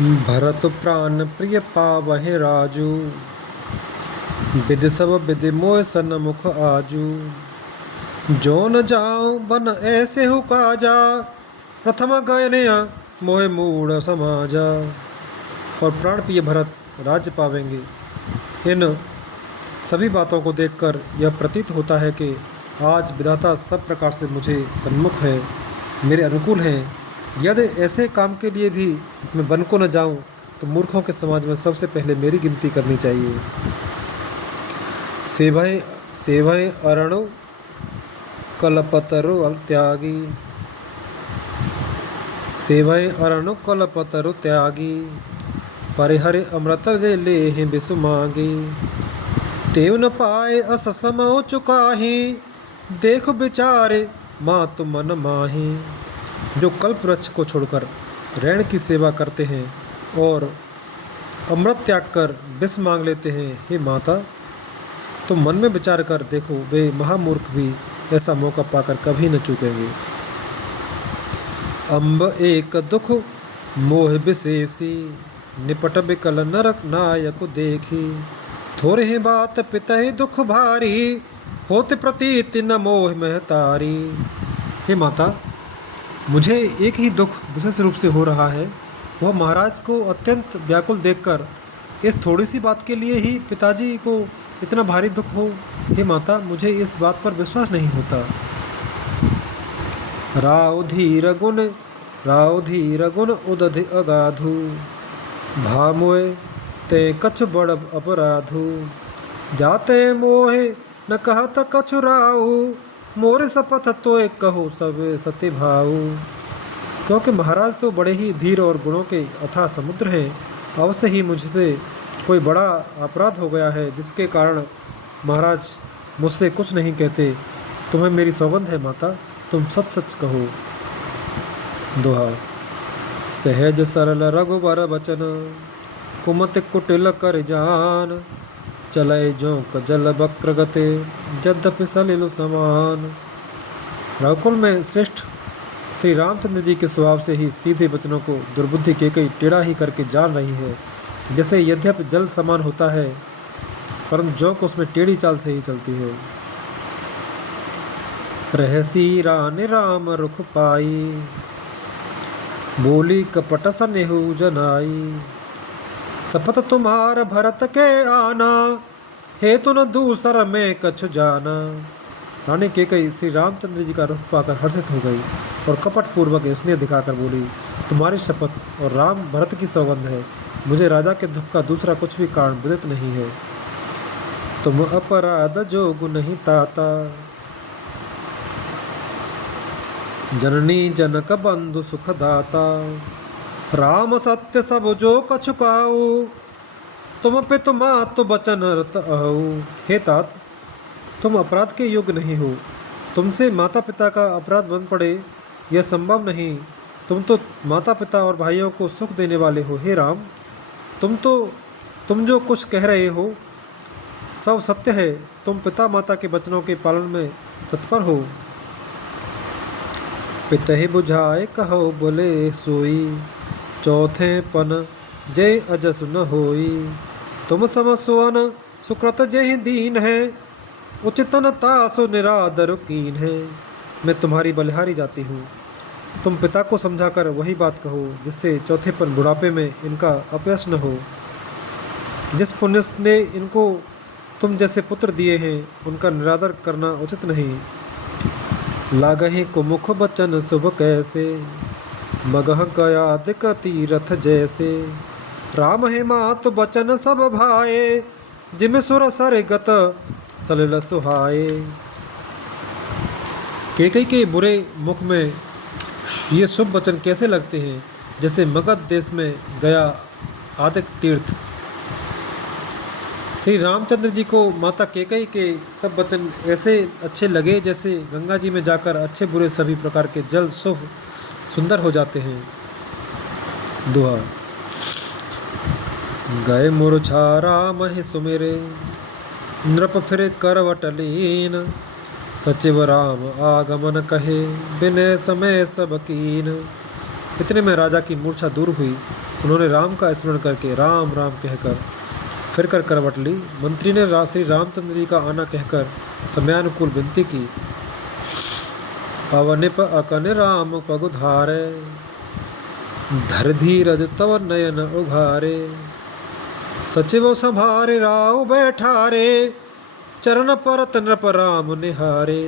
भरत प्राण प्रिय पावहि राजू, विधि सब विधि मोय सन्मुख आजू। जो न जाऊं बन ऐसे हु काजा, प्रथम गयनया मोह मूढ़ समाजा। और प्राण प्रिय भरत राज्य पावेंगे। इन सभी बातों को देखकर यह प्रतीत होता है कि आज विधाता सब प्रकार से मुझे सन्मुख है, मेरे अनुकूल हैं। यदि ऐसे काम के लिए भी मैं वन को न जाऊं तो मूर्खों के समाज में सबसे पहले मेरी गिनती करनी चाहिए। सेवय सेवय अरणु कलपतरु त्यागी, सेवय अरणु कलपतरु त्यागी। परिहरि अमृत दे लेहि बिसु मांगी। तेव न पाए अस समो चुकाही, देख विचारे मातु मन माही। जो कल्प वृक्ष को छोड़कर रैण की सेवा करते हैं और अमृत त्याग कर विष मांग लेते हैं, हे माता तो मन में विचार कर देखो, वे महामूर्ख भी ऐसा मौका पाकर कभी न चूकेंगे। अम्ब एक दुख मोह विशेषी, निपट बिकल नरक नायक देखी। थोड़े ही बात पितहि दुख भारी, होते प्रतीत न मोह महतारी। हे माता, मुझे एक ही दुख विशेष रूप से हो रहा है, वह महाराज को अत्यंत व्याकुल देखकर। इस थोड़ी सी बात के लिए ही पिताजी को इतना भारी दुख हो। हे माता, मुझे इस बात पर विश्वास नहीं होता। राव धीर गुण उदधि अगाधु, भामोय ते कछु बड़ अपराधु। जाते मोहे न कहत कछु राहु, मोरे शपथ तोय कहो सब सत्य भाऊ। क्योंकि महाराज तो बड़े ही धीर और गुणों के अथाह समुद्र हैं, अवश्य ही मुझसे कोई बड़ा अपराध हो गया है, जिसके कारण महाराज मुझसे कुछ नहीं कहते। तुम्हें मेरी सौगंध है माता, तुम सच सच कहो। दोहा। सहज सरल रघुबर बचन, कुमति कुटिल कर जान। चलय जोंक जल वक्र गते, यद्यपि सलिल समान। रघुकुल में श्रेष्ठ श्री रामचंद्र जी के स्वभाव से ही सीधे वचनों को दुर्बुद्धि के कई टेढ़ा ही करके जान रही है। जैसे यद्यपि जल समान होता है, परंतु जोंक उसमें टेढ़ी चाल से ही चलती है। रहसी रान राम रुख पाई, बोली कपट सनेहु जनाई। शपथ तुम्हार भरत के आना, हेतु न दूसर में कछु जाना। रानी केकई श्री रामचंद्र जी का रुख पाकर हर्षित हो गई और कपट पूर्वक स्नेह दिखाकर बोली, तुम्हारी शपथ और राम भरत की सौगंध है, मुझे राजा के दुख का दूसरा कुछ भी कारण विदित नहीं है। तुम अपराध जोगु नहीं ताता, जननी जनक बंधु सुख दाता। राम सत्य सब जो कछु कहु, तुम पितु मातु बचन रत अहु। हे तात, तुम अपराध के योग्य नहीं हो, तुमसे माता पिता का अपराध बन पड़े यह संभव नहीं। तुम तो माता पिता और भाइयों को सुख देने वाले हो। हे राम, तुम जो कुछ कह रहे हो सब सत्य है। तुम पिता माता के वचनों के पालन में तत्पर हो। पितहि बुझाए कहो बोले सोई, चौथे पन जय अजस न होई। तुम सम सुवन सुकृत जय दीन है, उचितन तासु निरादर कीन है। मैं तुम्हारी बलिहारी जाती हूँ, तुम पिता को समझाकर वही बात कहो जिससे चौथेपन बुढ़ापे में इनका अपयश न हो। जिस पुण्य ने इनको तुम जैसे पुत्र दिए हैं, उनका निरादर करना उचित नहीं। लागहि कुमुख बचन शुभ कैसे, मगह कयादिक तीरथ जैसे। राम हे मातु बचन सब भाए, जिम सुर सर गत सलिल सुहाए। केकई के बुरे मुख में ये शुभ वचन कैसे लगते हैं, जैसे मगध देश में गया आदिक तीर्थ। श्री रामचंद्र जी को माता केकई के सब वचन ऐसे अच्छे लगे जैसे गंगा जी में जाकर अच्छे बुरे सभी प्रकार के जल शुभ सुंदर हो जाते हैं। दुआ। गए मूर्छा राम ही सुमिरे, नृप फिर करवट लीन। सचिव राम आगमन कहे, बिने समय सब कीन। इतने में राजा की मूर्छा दूर हुई उन्होंने राम का स्मरण करके राम राम कहकर फिर कर करवट ली। मंत्री ने श्री रामचंद्र जी का आना कहकर समयानुकूल विनती की। अवनिप अकन राम पगुधारे, धर धीरज तव नयन उघारे, सचिव संभारे राव बैठारे, चरण परत नृप राम निहारे।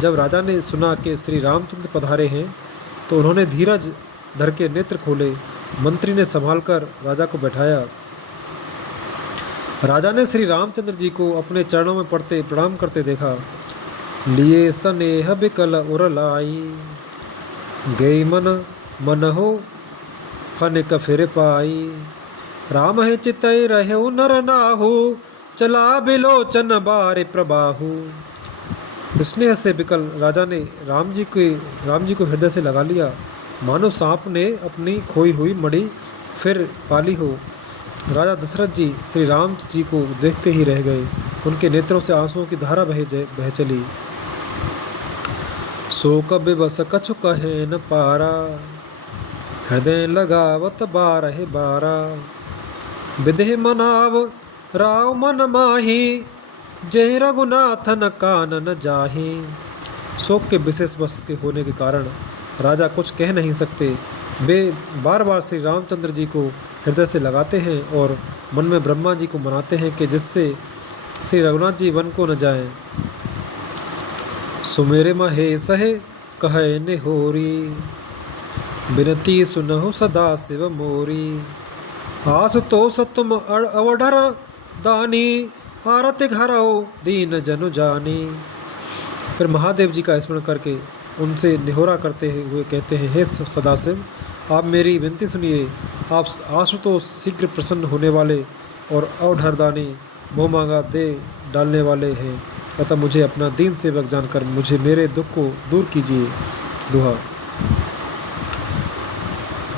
जब राजा ने सुना कि श्री रामचंद्र पधारे हैं तो उन्होंने धीरज धर के नेत्र खोले। मंत्री ने संभालकर राजा को बैठाया। राजा ने श्री रामचंद्र जी को अपने चरणों में पड़ते प्रणाम करते देखा। लिए स्नेह बिकल उरलाई, गई मन मन हो फनिक फिर पाई, राम है चितई रहे नर नाहु, चला बिलोचन बारे प्रबाहु। स्नेह से बिकल राजा ने राम जी को हृदय से लगा लिया, मानो सांप ने अपनी खोई हुई मणि फिर पाली हो। राजा दशरथ जी श्री राम जी को देखते ही रह गए। उनके नेत्रों से आंसुओं की धारा बह चली। शोक बिबस कछु कहे न पारा, हृदय लगावत बारह बारा, विदेह मनाव राव मन माही, जय रघुनाथन कानन जाही। शोक के विशेष वश के होने के कारण राजा कुछ कह नहीं सकते। वे बार बार श्री रामचंद्र जी को हृदय से लगाते हैं और मन में ब्रह्मा जी को मनाते हैं कि जिससे श्री रघुनाथ जी वन को न जाएं। सुमेरे महेश है कहे निहोरी, बिनती सुनहु सदा शिव मोरी, आस तो तुम अवडर दानी, आरती घरो दीन जनु जानी। फिर महादेव जी का स्मरण करके उनसे निहोरा करते हुए कहते हैं, हे सदाशिव, आप मेरी विनती सुनिए। आप आशुतोष शीघ्र प्रसन्न होने वाले और अवढरदानी मोह मांगा दे डालने वाले हैं, अतः मुझे अपना दीन सेवक जानकर मुझे मेरे दुख को दूर कीजिए। दुहा।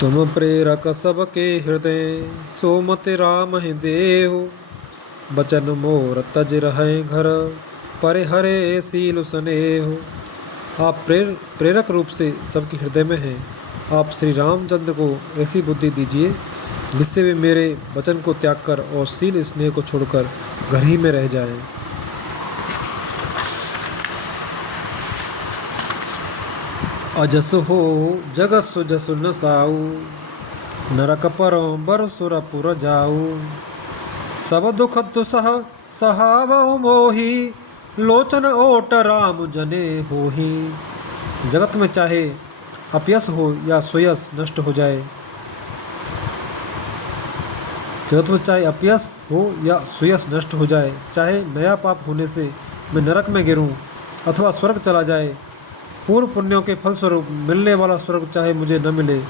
तुम प्रेरक सबके हृदय, सोमते राम ही देहो, बचन मोर तज रहे घर, परे हरे सील स्नेहो। आप प्रेरक रूप से सबके हृदय में हैं। आप श्री रामचंद्र को ऐसी बुद्धि दीजिए जिससे वे मेरे वचन को त्याग कर और सील स्नेह को छोड़कर घर ही में रह जाएं। अजस हो जगस जस न साऊ, नरक परो बर सुरपुर जाऊ, सब दुख दुसह सहावहु मोही, लोचन ओट राम जने होही। जगत में चाहे अपयश हो या सुयश नष्ट हो जाए, जगत में चाहे अपयश हो या सुयश नष्ट हो जाए, चाहे नया पाप होने से मैं नरक में गिरूं अथवा स्वर्ग चला जाए, पूर्व पुण्यों के फलस्वरूप मिलने वाला स्वर्ग चाहे मुझे न मिले,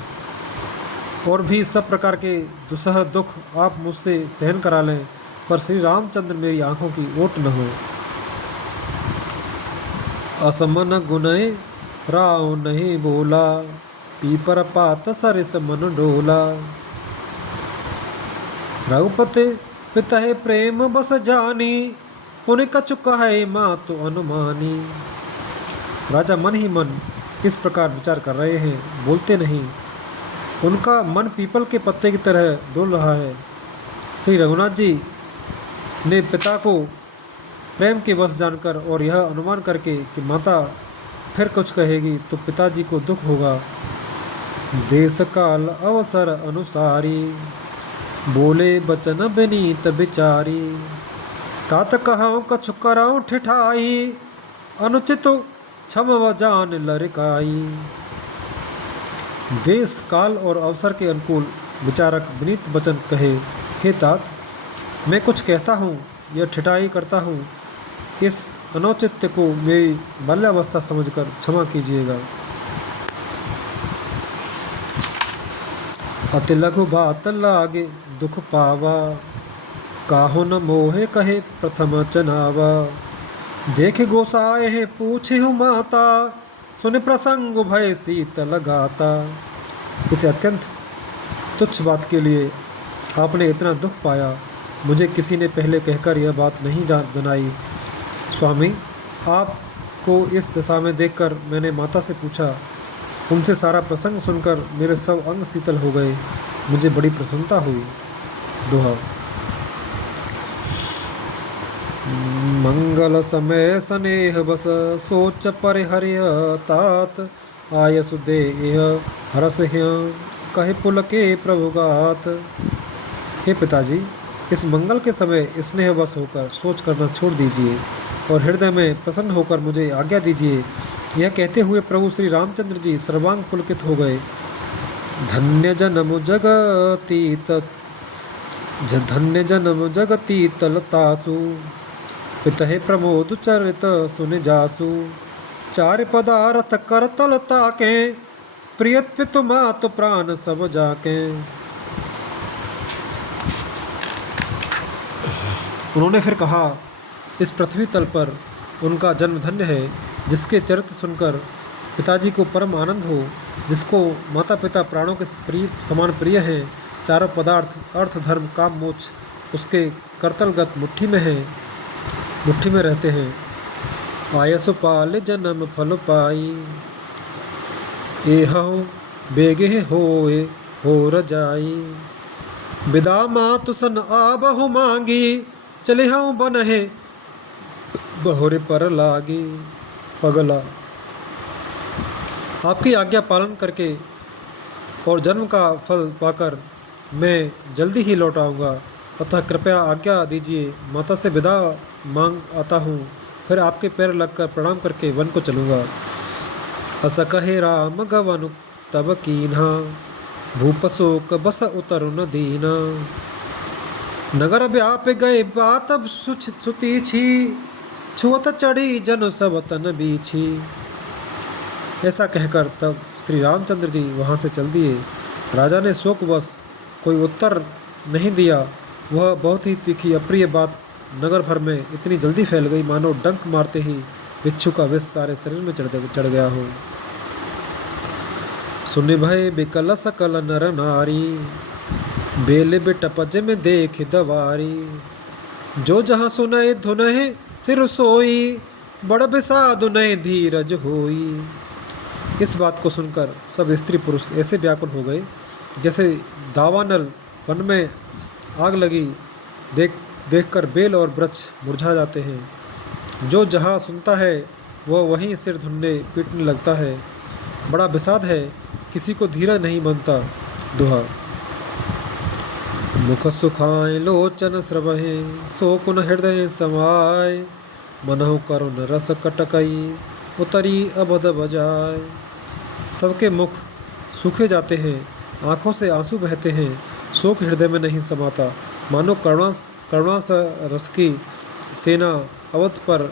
और भी सब प्रकार के दुसह दुख आप मुझसे सहन करा लें, पर श्री रामचंद्र मेरी आंखों की ओट न हो। असमन गुनय राव नहीं बोला, पीपर पात सरिस मन डोला, रघुपति पितहि प्रेम बस जानी, पुनि कछु कहे मातु अनुमानी। राजा मन ही मन इस प्रकार विचार कर रहे हैं, बोलते नहीं। उनका मन पीपल के पत्ते की तरह डोल रहा है। श्री रघुनाथ जी ने पिता को प्रेम के वश जानकर और यह अनुमान करके कि माता फिर कुछ कहेगी तो पिताजी को दुख होगा, देश काल अवसर अनुसारी, बोले बचन विनीत बिचारी, तात कहूँ कछु कराऊँ ठिठाई, अनुचित क्षम जान लरिकाई। देश काल और अवसर के अनुकूल विचारक विनीत वचन कहे, हे तात, मैं कुछ कहता हूँ या ठिठाई करता हूँ, इस अनौचित्य को मेरी बाल्यावस्था समझकर क्षमा कीजिएगा। अति लघु बात लागे दुख पावा, काहो न मोहे कहे प्रथम जनावा, देखे गोसाए है पूछे हूँ माता, सुन प्रसंग भय शीतल गाता। इसे अत्यंत तुच्छ बात के लिए आपने इतना दुख पाया, मुझे किसी ने पहले कहकर यह बात नहीं जनाई। स्वामी, आपको इस दशा में देखकर मैंने माता से पूछा, उनसे सारा प्रसंग सुनकर मेरे सब अंग शीतल हो गए। मुझे बड़ी प्रसन्नता हुई। दोहा। मंगल समय स्नेह बस सोच परिहर्य तात आयसु देह हरस कहे पुलके प्रभुगात। हे पिताजी, इस मंगल के समय स्नेहवश होकर सोच करना छोड़ दीजिए और हृदय में प्रसन्न होकर मुझे आज्ञा दीजिए। यह कहते हुए प्रभु श्री रामचंद्र जी सर्वांग पुलकित हो गए। धन्य जन्म जगती तलतासु पितहे प्रमोद चरित सुन जासु चार पदार्थ कर तलता के प्रियत पितु मातु प्राण सब जाके। उन्होंने फिर कहा, इस पृथ्वी तल पर उनका जन्म धन्य है जिसके चरित्र सुनकर पिताजी को परम आनंद हो, जिसको माता पिता प्राणों के समान प्रिय हैं। चारों पदार्थ अर्थ धर्म काम मोक्ष उसके करतलगत मुट्ठी में रहते हैं। आयसु पाल जन्म फल पाई एहु बेगे होए हो रजाई विदा मातु सन आबहु मांगी चले हूँ बनहे बहुरे पर लागी। पगला, आपकी आज्ञा पालन करके और जन्म का फल पाकर मैं जल्दी ही लौट आऊँगा, अतः कृपया आज्ञा दीजिए। माता से विदा मांग आता हूँ, फिर आपके पैर लगकर प्रणाम करके वन को चलूँगा। अस कहे राम गवन तब कीन्हा भूपशोक बस उतर न दीना नगर व्याप गए बात अब सुती छी छुअत चढ़ी जन सब तन बीछी। ऐसा कहकर तब श्री रामचंद्र जी वहाँ से चल दिए। राजा ने शोकवश कोई उत्तर नहीं दिया। वह बहुत ही तीखी अप्रिय बात नगर भर में इतनी जल्दी फैल गई मानो डंक मारते ही बिच्छू का विष सारे शरीर में चढ़ गया हो। सुनि भय बिकल सकल नर नारी बेले बिटपज में देख दवारी जो जहाँ सुनय धुनहि सिर सोई बड़ बिसाधु नय धीरज होई। इस बात को सुनकर सब स्त्री पुरुष ऐसे व्याकुल हो गए जैसे दावानल वन में आग लगी देखकर बेल और वृक्ष मुरझा जाते हैं। जो जहाँ सुनता है वह वहीं सिर धुनने पीटने लगता है। बड़ा विषाद है, किसी को धीरज नहीं बनता। दोहा। मुख सुखाए लोचन स्रवहे शोकुन हृदय समाय मनहु करुण रस कटकई उतरी अबध बजाय। सबके मुख सूखे जाते हैं, आँखों से आंसू बहते हैं, शोक हृदय में नहीं समाता, मानो करुणा रस की सेना अवध पर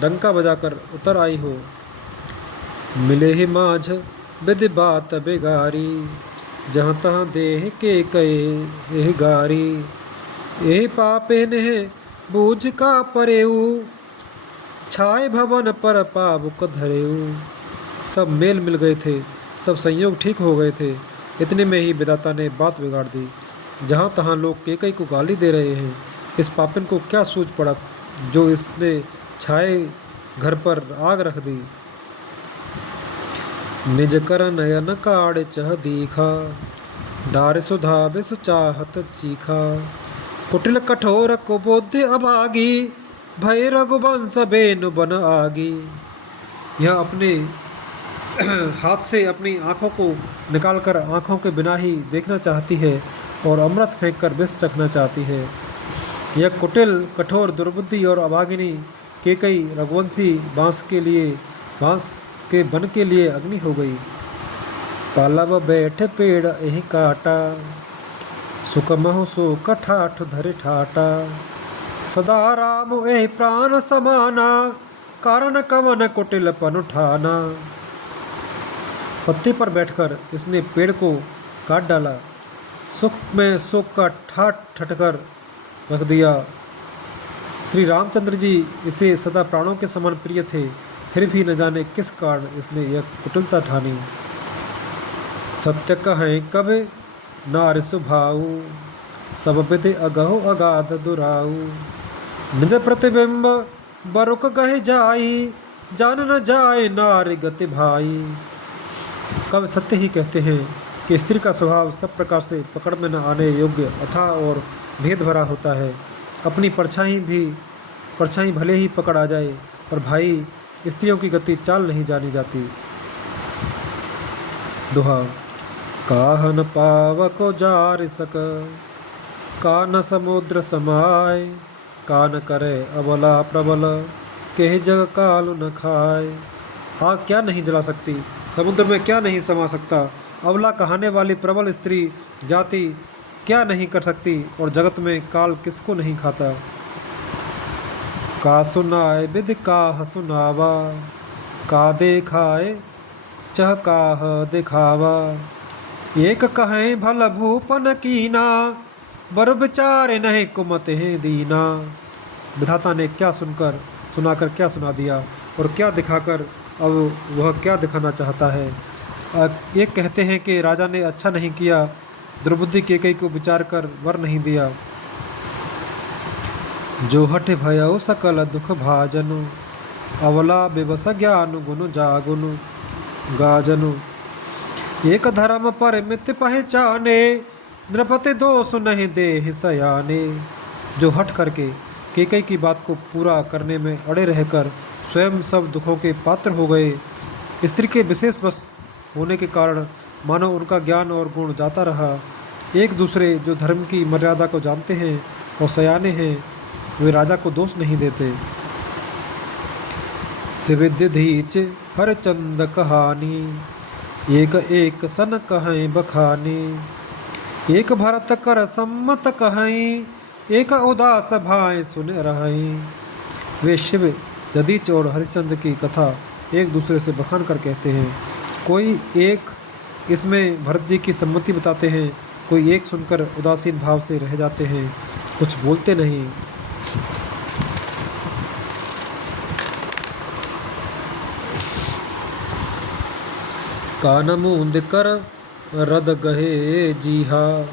डंका बजाकर उतर आई हो। मिले ही माझ विधि बात बेगारी जहाँ तहाँ देह के कहे गारी एहि पापे नेह बूझ का परेऊ छाए भवन पर पावुक धरेऊ। सब मेल मिल गए थे, सब संयोग ठीक हो गए थे। इतने में ही विधाता ने बात बिगाड़ दी। जहाँ तहाँ लोग केकई को गाली दे रहे हैं। इस पापिन को क्या सूझ पड़ा जो इसने छाए घर पर आग रख दी। निज कर नयन काड़ चह दीखा डार सुधा बिस चाहत चीखा कुटिल कठोर कुबुद्धि अभागी भय रघुवंश बेनु बन आगी। यह अपने हाथ से अपनी आँखों को निकालकर आँखों के बिना ही देखना चाहती है और अमृत फेंककर विष चखना चाहती है। यह कुटिल कठोर दुर्बुद्धि और अभागिनी केकई रघुवंशी बांस के बन के लिए अग्नि हो गई। पालव बैठ पेड़ एहि काटा सुकमहु सो कठाठ धरे ठाटा सदा राम एहि प्राण समाना कारण कवन कुटिलपन उठाना। पत्ते पर बैठकर इसने पेड़ को काट डाला, सुख में शोक का ठाठ ठटकर रख दिया। श्री रामचंद्र जी इसे सदा प्राणों के समान प्रिय थे, फिर भी न जाने किस कारण इसने यह कुटिलता ठानी। सत्य कहें कभी नार सुभाऊ सब विधि अगहु अगाध दुराऊ निज प्रतिबिंब बरुक गहे जाई जान न जाए नार गति भाई। कवि सत्य ही कहते हैं, कि स्त्री का स्वभाव सब प्रकार से पकड़ में न आने योग्य अथाह और भेद भरा होता है। अपनी परछाई भले ही पकड़ आ जाए, पर भाई स्त्रियों की गति चाल नहीं जानी जाती। दोहा। काहन पावको जार सक, कान समुद्र समाय, कान करे अबला प्रबल, के जग काल न खाए। आग क्या नहीं जला सकती, समुद्र में क्या नहीं समा सकता, अबला कहाने वाली प्रबल स्त्री जाति क्या नहीं कर सकती, और जगत में काल किसको नहीं खाता। का सुनाए विधि काह सुनावा, का देखाए चह काह दिखावा। एक कहें भल भूपन कीना, बर विचारे नहीं कुमत है दीना। विधाता ने क्या सुनाकर क्या सुना दिया, और क्या दिखाकर अब वह क्या दिखाना चाहता है। एक कहते हैं कि राजा ने अच्छा नहीं किया, द्रौपदी कैकेयी को विचार कर वर नहीं दिया। जो हठ भयो सकल दुख भाजनु, अवला बेबस ज्ञान गुनु जागुनु गाजनु। एक धर्म पर मित पहचाने, नृपति दोष नहीं देह सयाने। जो हट करके कैकेयी की बात को पूरा करने में अड़े रहकर स्वयं सब दुखों के पात्र हो गए। स्त्री के विशेष बस होने के कारण मानो उनका ज्ञान और गुण जाता रहा। एक दूसरे जो धर्म की मर्यादा को जानते हैं और सयाने हैं, वे राजा को दोष नहीं देते। सिविद्य धीच हर चंद कहानी, एक एक सन कहें बखानी। एक भरत कर सम्मत कहें, एक उदास भाई सुन रहीं। वे शिव दधीच और हरिश्चंद्र की कथा एक दूसरे से बखान कर कहते हैं। कोई एक इसमें भरत जी की सम्मति बताते हैं, कोई एक सुनकर उदासीन भाव से रह जाते हैं, कुछ बोलते नहीं। कान मूंद कर रद गहे जीहा,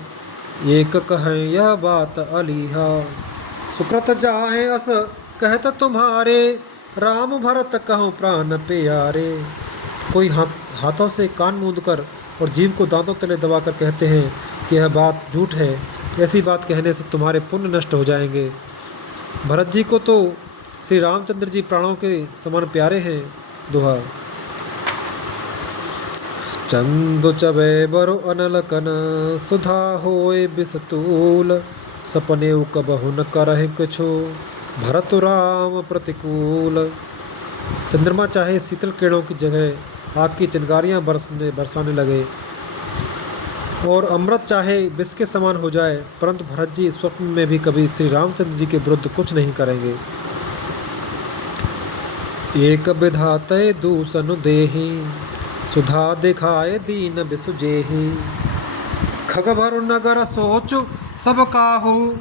एक कहें यह बात अलीहा। सुकृत जाहे अस कहत तुम्हारे, राम भरत कहूँ प्राण प्यारे। कोई हाथों से कान मूंद कर और जीभ को दांतों तले दबाकर कहते हैं कि यह बात झूठ है, ऐसी बात कहने से तुम्हारे पुण्य नष्ट हो जाएंगे। भरत जी को तो श्री रामचंद्र जी प्राणों के समान प्यारे हैं। दोहा। चंदु चबे बरु अनलकन, सुधा होए बिसतूल। सपने कबहु न करहि कछु, भरत राम प्रतिकूल। चंद्रमा चाहे शीतल किरणों की जगह आग की चिंगारियां बरसाने लगे, और अमृत चाहे विष के समान हो जाए, परंतु भरत जी स्वप्न में भी कभी श्री रामचंद्र जी के विरुद्ध कुछ नहीं करेंगे। एक विधाते दूसनु देहि, सुधा दिखाए दीन बिसुजेहि। खगभरु नगर सोचु सब काहू,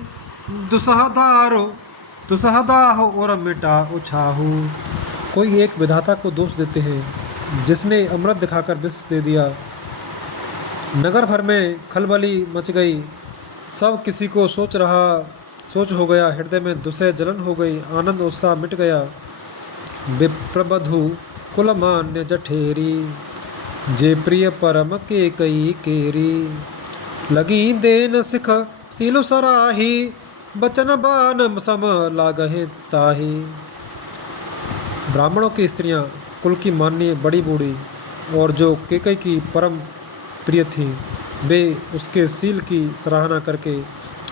दुसहदाहो और मिटा उछाहू। कोई एक विधाता को दोष देते हैं जिसने अमृत दिखाकर विष दे दिया। नगर भर में खलबली मच गई, सब किसी को सोच हो गया, हृदय में दुसह जलन हो गई, आनंद उत्साह मिट गया। विप्रबधु कुलमान्य जठेरी, जे प्रिय परम के कई केरी। लगी देन सिख सीलु सराही, बचन बान सम लागहे ताही। ब्राह्मणों की स्त्रियां कुल की माननीय बड़ी बूढ़ी और जो कैकेयी की परम प्रिय थी, वे उसके सील की सराहना करके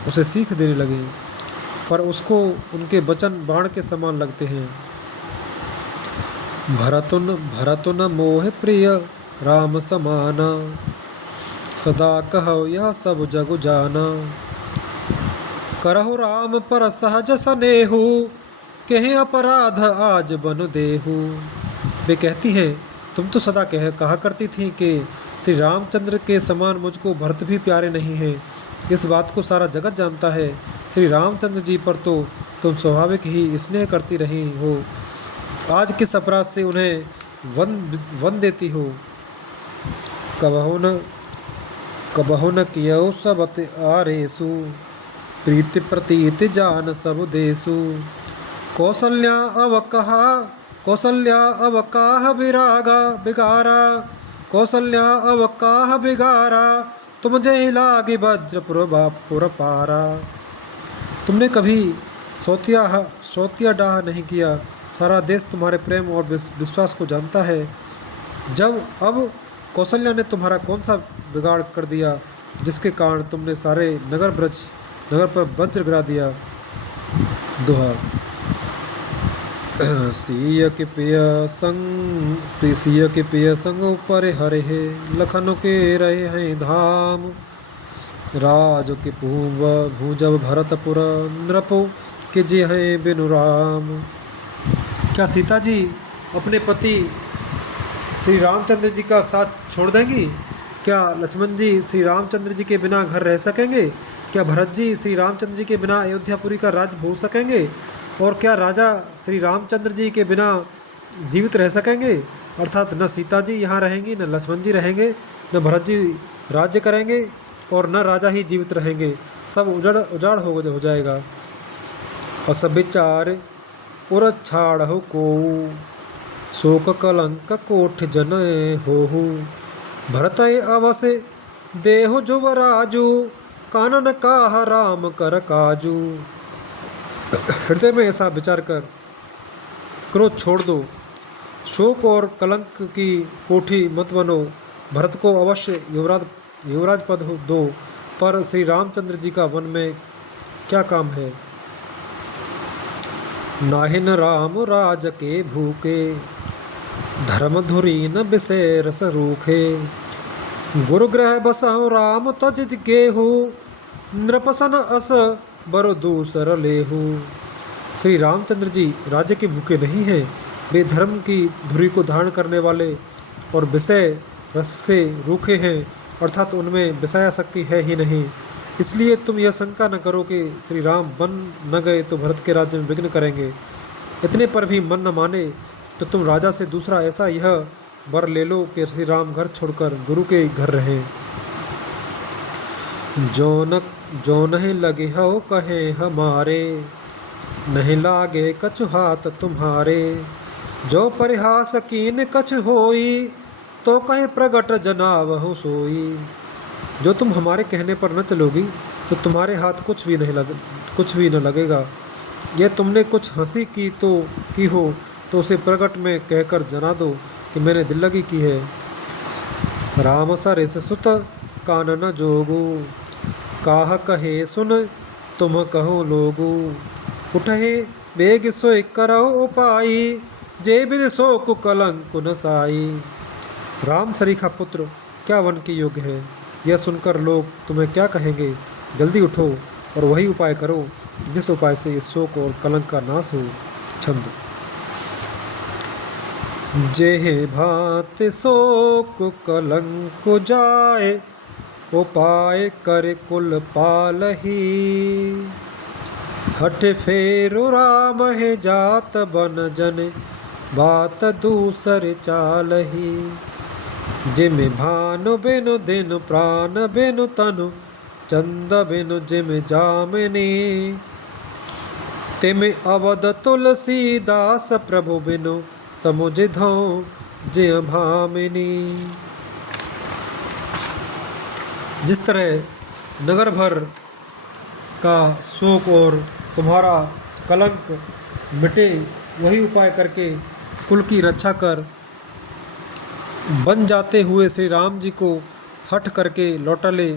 उसे सीख देने लगे, पर उसको उनके वचन बाण के समान लगते हैं। भरतुन मोह प्रिय राम समाना, सदा कहो यह सब जग जाना। करहु राम पर सहज सनेहु, कहे अपराध आज बन देहु। वे कहती हैं, तुम तो सदा कहा करती थी कि श्री रामचंद्र के समान मुझको भरत भी प्यारे नहीं हैं। इस बात को सारा जगत जानता है। श्री रामचंद्र जी पर तो तुम स्वाभाविक ही स्नेह करती रही हो, आज किस अपराध से उन्हें वन देती हो। कबहु न कियो सब आरेसु, प्रीति प्रतीति जान सब देसु। कौसल्या अब काह विरागा बिगारा, कौशल्या अब काह बिगारा, तुम जय लागे वज्र पुर पारा। तुमने कभी सौतिया डाह नहीं किया, सारा देश तुम्हारे प्रेम और विश्वास को जानता है। जब अब कौशल्या ने तुम्हारा कौन सा बिगाड़ कर दिया, जिसके कारण तुमने सारे नगर पर वज्र गिरा दिया। दोहा। सिय के पिय संग ऊपर हरे है, लखनऊ के रहे हैं धाम। राज के भूजब भरतपुर, नृपो के जे हैं बिनु राम। क्या सीता जी अपने पति श्री रामचंद्र जी का साथ छोड़ देंगी? क्या लक्ष्मण जी श्री रामचंद्र जी के बिना घर रह सकेंगे? क्या भरत जी श्री रामचंद्र जी के बिना अयोध्यापुरी का राज भोग सकेंगे? और क्या राजा श्री रामचंद्र जी के बिना जीवित रह सकेंगे? अर्थात न सीता जी यहाँ रहेंगी, न लक्ष्मण जी रहेंगे, न भरत जी राज्य करेंगे, और न राजा ही जीवित रहेंगे। सब उजाड़ हो जाएगा। अस विचार उर छाड़ को, शोक कलंक कोठ जन हो। भरत अवसे देहो जुवराजू, कानन काह राम कर काजू। हृदय में ऐसा विचार कर क्रोध छोड़ दो, शोक और कलंक की कोठी मत बनो। भरत को अवश्य युवराज पद दो, पर श्री रामचंद्र जी का वन में क्या काम है? नाहिन राम राज के भूखे, धर्म धुरी न बिसे रस रूखे। गुरुग्रह बसहु राम तज गेहू, नृपसन अस बरो दूसर लेहू। श्री रामचंद्र जी राज्य के भूखे नहीं हैं, वे धर्म की धुरी को धारण करने वाले और विषय रस से रूखे हैं, अर्थात उनमें विषया शक्ति है ही नहीं। इसलिए तुम यह शंका न करो कि श्री राम वन न गए तो भरत के राज्य में विघ्न करेंगे। इतने पर भी मन न माने तो तुम राजा से दूसरा ऐसा यह वर ले लो कि श्री राम घर छोड़कर गुरु के घर रहें। जो नहीं लगे हो कहे हमारे, नहीं लागे कछु हाथ तुम्हारे। जो परिहास कीन कछ होई, तो कहे प्रगट जनावहु सोई। जो तुम हमारे कहने पर न चलोगी तो तुम्हारे हाथ कुछ भी न लगेगा। यह तुमने कुछ हंसी की हो तो उसे प्रगट में कहकर जना दो कि मैंने दिल लगी की है। राम सरिस सुत कानन जोगू, काह कहे सुन तुम कहो लोगू। उठहे बेग सोई करो उपाई, जे विद शोक कलंक न साई। राम सरीखा पुत्र क्या वन के योग्य है? यह सुनकर लोग तुम्हें क्या कहेंगे? जल्दी उठो और वही उपाय करो जिस उपाय से इस शोक और कलंक का नाश हो। छंद। जेहे भांति शोक कलंक जाए, उपाय कर कुल पालही। हठ फेरु राम है जात बन जन, बात दूसर चालही। जिम भानु बिनु दिन प्राण बिनु तनु, चंद बिनु जिम जामिनी। तिम अवध तुलसीदास प्रभु बिनु, समुझधो जिय भामिनी। जिस तरह नगर भर का शोक और तुम्हारा कलंक मिटे, वही उपाय करके कुल की रक्षा कर बन जाते हुए श्री राम जी को हट करके लौटा ले,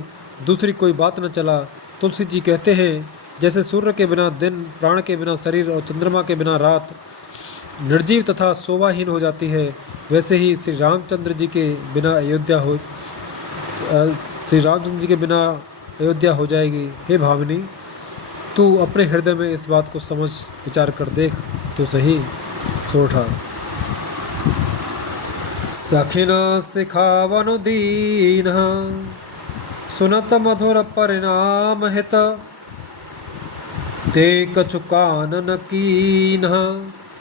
दूसरी कोई बात न चला। तुलसी जी कहते हैं, जैसे सूर्य के बिना दिन, प्राण के बिना शरीर और चंद्रमा के बिना रात निर्जीव तथा शोभाहीन हो जाती है, वैसे ही श्री रामचंद्र जी के बिना अयोध्या हो जाएगी। हे भामिनी, तू अपने हृदय में इस बात को समझ विचार कर देख तो सही। सोठा। सखिन सिखावनु दीन, सुनत मधुर परिणाम हित। ते कछु कानन कीन,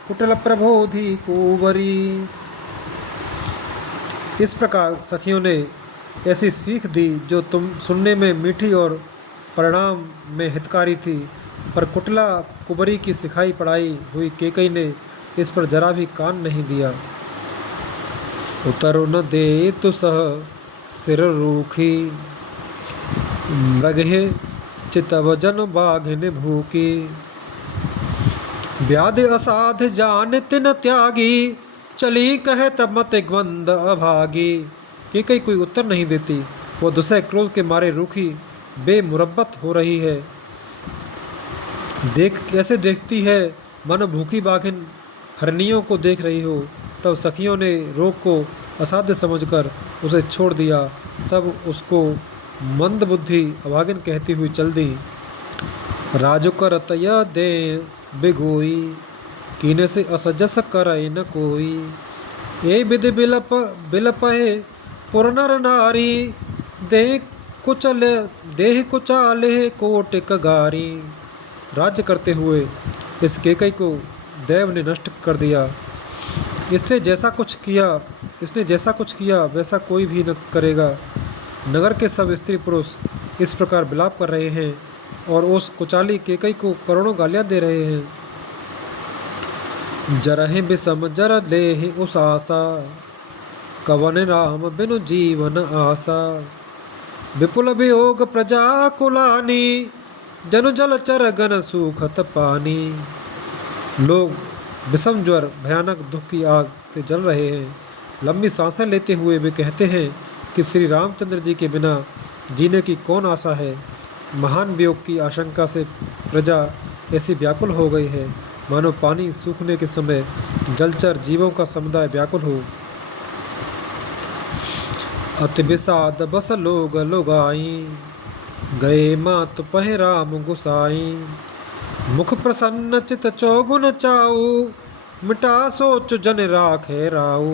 कुटिल प्रबोधि कुंवरी। इस प्रकार सखियों ने ऐसी सीख दी जो तुम सुनने में मीठी और परिणाम में हितकारी थी, पर कुटिला कुंवरी की सिखाई पढ़ाई हुई कैकई ने इस पर जरा भी कान नहीं दिया। उतरु न दे तु सह सिर रूखी, मृगे चितव जन बाघिन भूकी। व्याधि असाध जान तिन त्यागी, चली कहे तब मत ग्वंद अभागी। कि कहीं कोई उत्तर नहीं देती, वो दुसह क्रोध के मारे रूखी बेमुरब्बत हो रही है। ऐसे देखती है मानो भूखी बाघिन हरनियों को देख रही हो। तब सखियों ने रोग को असाध्य समझकर उसे छोड़ दिया। सब उसको मंद बुद्धि अभागिन कहती हुई चल दी। राजु कर तय दे बिगोई, कीने से असजस करई न कोई। ये विधि बिलपहे पुरनर नारी, देह कुचाले कोटिक गारी। राज्य करते हुए इस केकई को देव ने नष्ट कर दिया। इसने जैसा कुछ किया वैसा कोई भी न करेगा। नगर के सब स्त्री पुरुष इस प्रकार विलाप कर रहे हैं और उस कुचाली केकई को करोड़ों गालियां दे रहे हैं। जरहि विषम जर लेहि उस आशा, कवन राम बिनु जीवन आशा। विपुल वियोग प्रजा कुलानी, जनु जल चर गन सूखत पानी। लोग विषम ज्वर भयानक दुख की आग से जल रहे हैं। लंबी सांसें लेते हुए वे कहते हैं कि श्री रामचंद्र जी के बिना जीने की कौन आशा है। महान वियोग की आशंका से प्रजा ऐसी व्याकुल हो गई है मानो पानी सूखने के समय जलचर जीवों का समुदाय व्याकुल हो। अति विषाद बस लोग लोगाई, गए मात पहे राम गुसाई। मुख प्रसन्न चित चौगुन चाऊ, मिटा सोच जन राखे राऊ।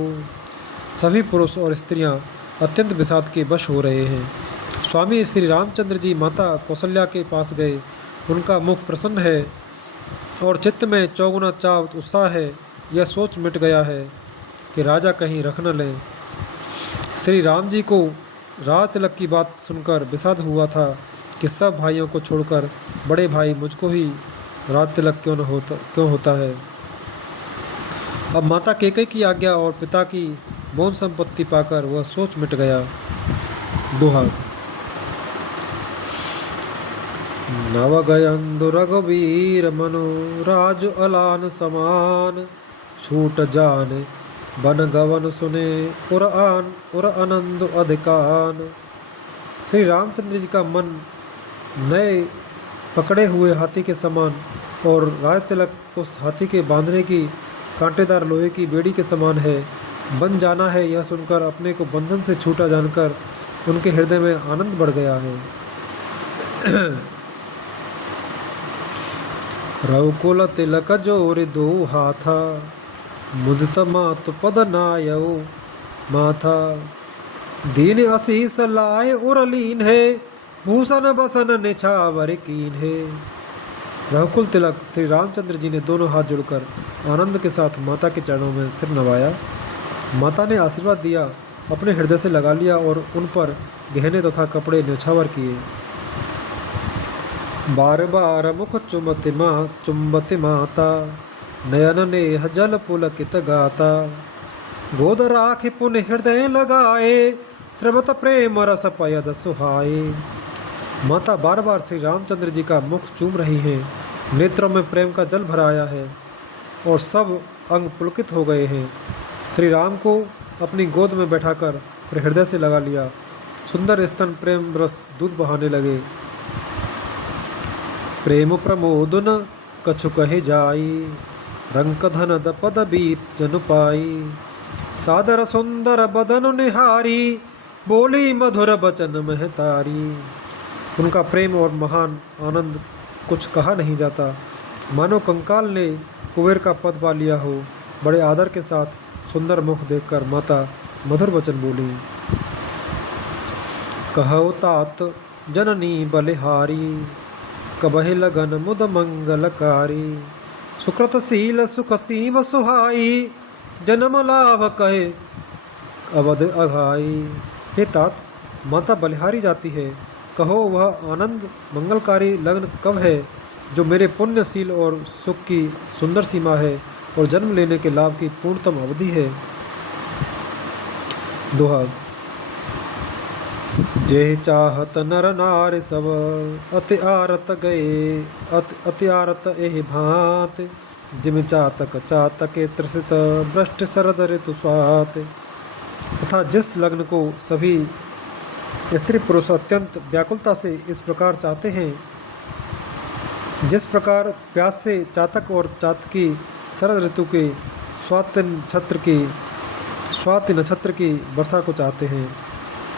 सभी पुरुष और स्त्रियां अत्यंत विषाद के वश हो रहे हैं। स्वामी श्री रामचंद्र जी माता कौशल्या के पास गए। उनका मुख प्रसन्न है और चित्त में चौगुना चाव उत्साह है। यह सोच मिट गया है कि राजा कहीं रख न लें। श्री राम जी को रात तिलक की बात सुनकर विषाद हुआ था कि सब भाइयों को छोड़कर बड़े भाई मुझको ही रात तिलक क्यों होता है। अब माता केकई की आज्ञा और पिता की मौन संपत्ति पाकर वह सोच मिट गया। दोहा। नव गयंदु रघुवीर मनु, राज अलान समान। छूट जान बन गवन सुने, उर आनंद अधिकान। श्री रामचंद्र जी का मन नए पकड़े हुए हाथी के समान और राज तिलक उस हाथी के बांधने की कांटेदार लोहे की बेड़ी के समान है। बन जाना है यह सुनकर अपने को बंधन से छूटा जानकर उनके हृदय में आनंद बढ़ गया है। रघुकुल तिलक जोर दो हाथा, मुदित मात पद नायऊ माथा। दीन असीस लाए उरलीन है, भूषण बसन निछावर कीन है। रघुकुल तिलक श्री रामचंद्र जी ने दोनों हाथ जोड़कर आनंद के साथ माता के चरणों में सिर नवाया। माता ने आशीर्वाद दिया, अपने हृदय से लगा लिया और उन पर गहने तथा कपड़े न्यौछावर किए। बार बार मुख चुम्बति माता, नयन नेह जल पुलकित गाता। गोद राखि पुन हृदय लगाए, श्रवत प्रेम रस पयद सुहाए। माता बार बार श्री रामचंद्र जी का मुख चूम रही हैं। नेत्रों में प्रेम का जल भरा आया है और सब अंग पुलकित हो गए हैं। श्री राम को अपनी गोद में बैठाकर फिर हृदय से लगा लिया। सुंदर स्तन प्रेम रस दूध बहाने लगे। प्रेम प्रमोदन कछु कहे जाई, रंक धन पद बीत जन पाई। सादर सुंदर बदन निहारी, बोली मधुर बचन महतारी। उनका प्रेम और महान आनंद कुछ कहा नहीं जाता। मानो कंकाल ने कुबेर का पद पा लिया हो। बड़े आदर के साथ सुंदर मुख देखकर माता मधुर वचन बोली। कहो तात जननी बलिहारी, कबहि लगन मुद मंगलकारी। सुकृतशील सुख सीम सुहाई, जन्म लाभ कहे अवध अघाई। हे तात, माता बलिहारी जाती है। कहो वह आनंद मंगलकारी लग्न कब है जो मेरे पुण्यशील और सुख की सुंदर सीमा है और जन्म लेने के लाभ की पूर्णतम अवधि है। दोहा। जे चाहत नर नार सब, अति आरत गए अति आरत एहि भांत। जिम चातक चातक त्रसित, भ्रष्ट शरद ऋतु स्वात। तथा जिस लग्न को सभी स्त्री पुरुष अत्यंत व्याकुलता से इस प्रकार चाहते हैं, जिस प्रकार प्यास से चातक और चातकी शरद ऋतु के स्वाति नक्षत्र की वर्षा को चाहते हैं।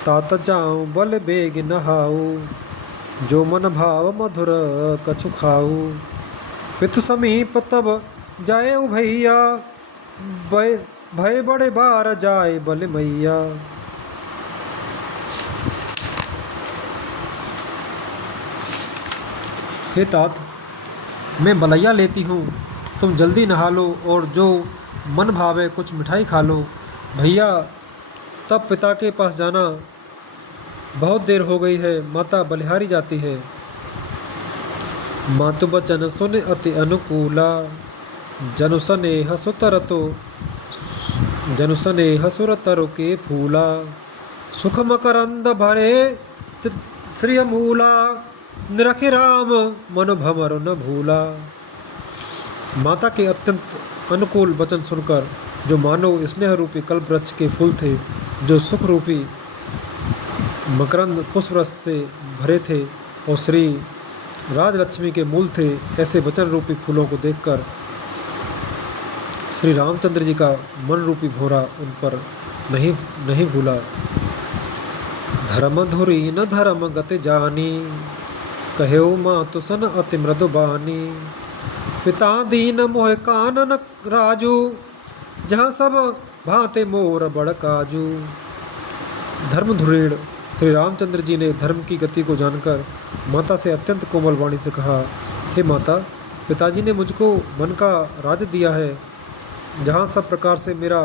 तात जाऊं बल बेग नहाऊ, जो मन भाव मधुर कछु खाऊ। पितु समीप तब जाए भैया, भय बड़े बार जाए बल मैया। हे तात, मैं बलैया लेती हूँ, तुम जल्दी नहा लो और जो मन भावे कुछ मिठाई खा लो। भैया, तब पिता के पास जाना, बहुत देर हो गई है, माता बलिहारी जाती है। मातु बचन सुन अति अनुकूला, जनु स्नेह सुरतरु के फूला। सुख मकरंद भरे श्रिय मूला, निरखे राम मन भमर न भूला। माता के अत्यंत अनुकूल वचन सुनकर जो मानो स्नेह रूपी कल्प वृक्ष के फूल थे, जो सुख रूपी मकरंद पुष्प रस से भरे थे और श्री राजलक्ष्मी के मूल थे, ऐसे वचन रूपी फूलों को देखकर श्री रामचंद्र जी का मन रूपी भौरा उन पर नहीं भूला। धर्म धुरी न धर्म गति जानी, कहो मातु सन अति मृदु बानी। पिता दीन मोह कानन राजू, जहाँ सब भांते मोर बड़ काजू। धर्म धुरीण श्री रामचंद्र जी ने धर्म की गति को जानकर माता से अत्यंत कोमल वाणी से कहा, हे माता, पिताजी ने मुझको मन का राज दिया है, जहाँ सब प्रकार से मेरा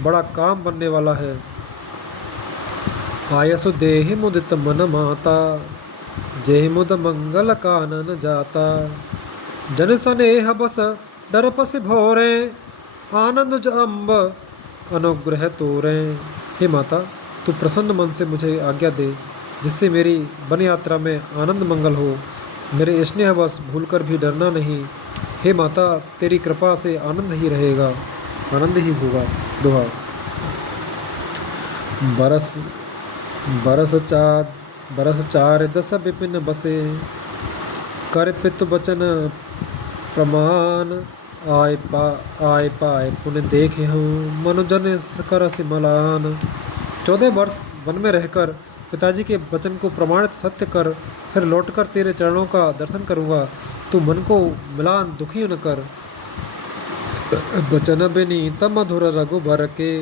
बड़ा काम बनने वाला है। आयसु देहि मुदित मन माता, जेहि मुद मंगल कानन जाता। जन स्नेह बस डर पस भोरे, आनंद अम्ब अनुग्रह तोरे। हे माता, तू प्रसन्न मन से मुझे आज्ञा दे, जिससे मेरी वन यात्रा में आनंद मंगल हो। मेरे स्नेह बस भूलकर भी डरना नहीं। हे माता, तेरी कृपा से आनंद ही रहेगा, आनंद ही होगा। दोहा। बरस चार दस विपिन बसे, कर पितु बचन प्रमाण। आय पाए पुण्य देखे हूँ, मनुजन कर सिमलान। 14 वर्ष वन में रहकर पिताजी के वचन को प्रमाणित सत्य कर, फिर लौटकर तेरे चरणों का दर्शन करूँगा। तू मन को मिलान दुखी न कर। बचन बिनीत मधुर रघुबर के,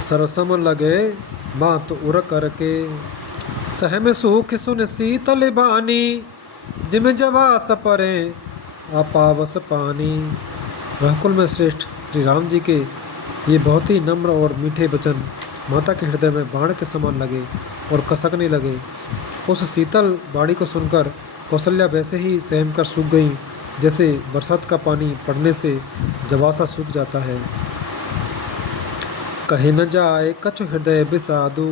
सरसम लगे मात उर करके। सहम सुख सुन शीतल बानी, जिम जवास परे अपावस पानी। वह कुल में श्रेष्ठ श्री राम जी के ये बहुत ही नम्र और मीठे वचन माता के हृदय में बाण के समान लगे और कसकने लगे। उस शीतल बाणी को सुनकर कौशल्या वैसे ही सहम कर सूख गई, जैसे बरसात का पानी पड़ने से जवासा सूख जाता है। कहे न जाए कछु हृदय बिसादु,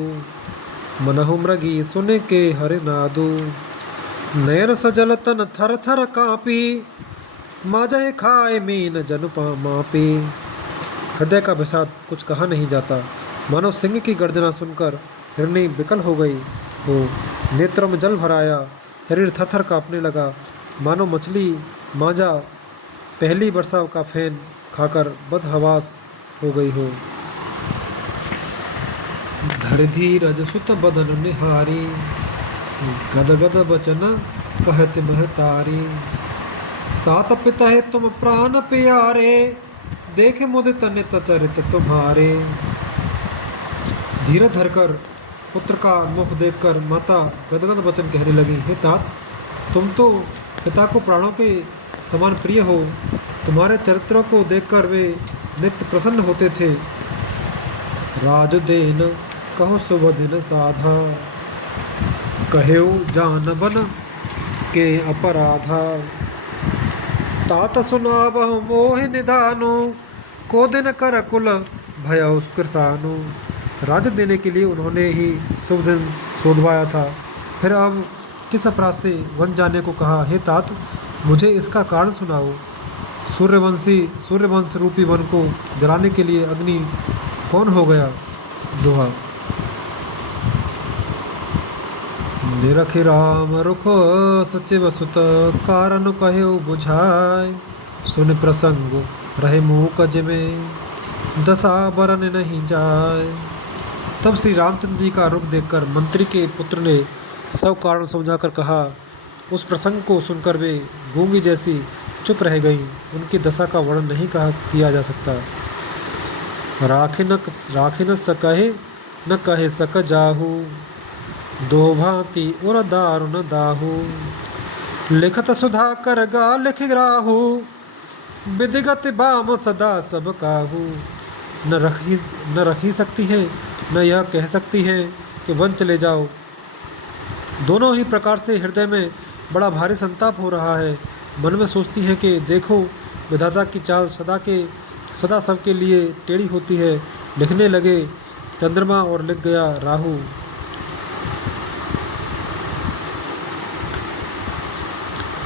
मनहु मृगी सुने के हरि नादु। नयन सजल तन थर थर कापी, माजह खाए मीन जनु मापी। हृदय का विषाद कुछ कहा नहीं जाता। मानो सिंह की गर्जना सुनकर हिरणी विकल हो गई हो, नेत्रों में जल भराया, शरीर थर थर काँपने लगा, मानो मछली माजा पहली वर्षा का फैन खाकर बदहवास हो गई हो। धर धीरज सुत बदन निहारी, गद गद बचन कहत महतारी। तात पिता है तुम प्राण प्यारे, देखे मुदित नित चरित तुम्हारे। धीरज धरकर पुत्र का मुख देखकर माता गदगद वचन कहने लगी, हे तात, तुम तो पिता को प्राणों के समान प्रिय हो। तुम्हारे चरित्रों को देखकर वे नित्य प्रसन्न होते थे। राजदेन कहूँ शुभ दिन साधा, कहेऊ जान बन के अपराधा। तात सुनावहु मोहि निधानु, को दिन कर कुल भया उस कृसानु। राज्य देने के लिए उन्होंने ही शुभ दिन शोधवाया था, फिर अब किस अपराध से वन जाने को कहा? हे तात, मुझे इसका कारण सुनाओ। सूर्यवंश रूपी वन को जलाने के लिए अग्नि कौन हो गया? दोहा। निरखि राम रुख सचिव सुत, कारण कहे बुझाय। सुन प्रसंग रहे मूक में, दशा बरन नहीं जाए। तब श्री रामचंद्र जी का रुख देखकर मंत्री के पुत्र ने सब कारण समझाकर कहा। उस प्रसंग को सुनकर वे गूंगी जैसी चुप रह गईं। उनकी दशा का वर्णन नहीं किया जा सकता। राखे न सकहे न कहे सक जाहू, दो भांति उर दारुण दाहू। लिखत सुधा कर गा लिख राहू, विधिगत बाम सदा सब काहू। न रखी सकती है न यह कह सकती है कि वन चले जाओ। दोनों ही प्रकार से हृदय में बड़ा भारी संताप हो रहा है। मन में सोचती हैं कि देखो, विधाता की चाल सदा सबके लिए टेढ़ी होती है। लिखने लगे चंद्रमा और लिख गया राहु।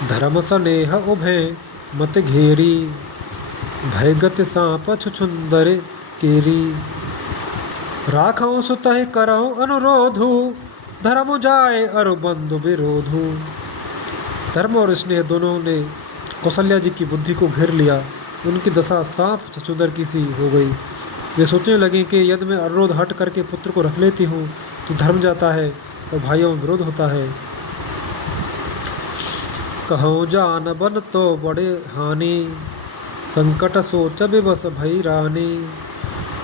धर्म स्नेह उभय मत घेरी, भयगत सांप छुछुंदर केरी। राखऊं सुतहि करऊं अनुरोधु, धर्म जाए अरु बंधु विरोधु। धर्म और स्नेह दोनों ने कौशल्या जी की बुद्धि को घेर लिया। उनकी दशा सांप छछुंदर की सी हो गई। वे सोचने लगे कि यदि मैं अनुरोध हट करके पुत्र को रख लेती हूँ तो धर्म जाता है और भाइयों में विरोध होता है। कहूँ जान बन तो बड़े हानि, संकट सोच विवश भई रानी।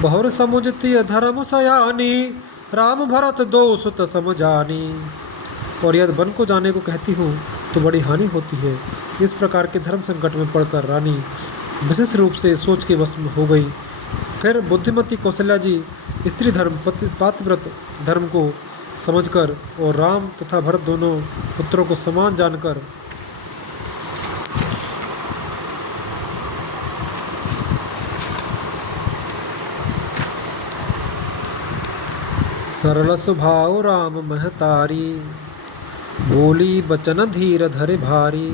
बहुर समुझती धर्म सयानी, राम भरत दो सुत समझानी। और यदि वन को जाने को कहती हूँ तो बड़ी हानि होती है। इस प्रकार के धर्म संकट में पड़कर रानी विशेष रूप से सोच के वश में हो गई। फिर बुद्धिमती कौशल्या जी स्त्री धर्म पातिव्रत धर्म को समझकर और राम तथा भरत दोनों पुत्रों को समान जानकर सरल स्वभाव राम महतारी, बोली बचन धीर धरे भारी।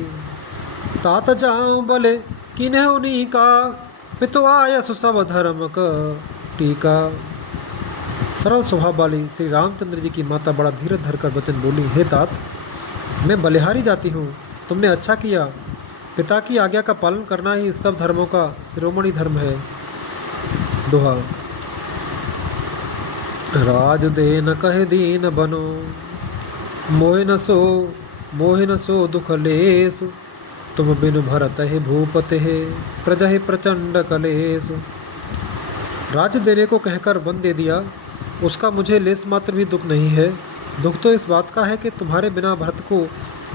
तात जाऊं बले किन्ह उन्हीं का, पितु आयसु सब धर्म का टीका। सरल स्वभाव वाली श्री रामचंद्र जी की माता बड़ा धीरज धरकर वचन बोली। हे तात, मैं बलिहारी जाती हूँ, तुमने अच्छा किया। पिता की आज्ञा का पालन करना ही सब धर्मों का शिरोमणि धर्म है। दोहा। राज दे न कहे दीन बनो, मोहि न सो दुख लेसु। तुम बिनु भरत है भूपते है, प्रजा है प्रचंड कलेसु। राज्य देने को कहकर वन दे दिया, उसका मुझे लेस मात्र भी दुख नहीं है। दुख तो इस बात का है कि तुम्हारे बिना भरत को,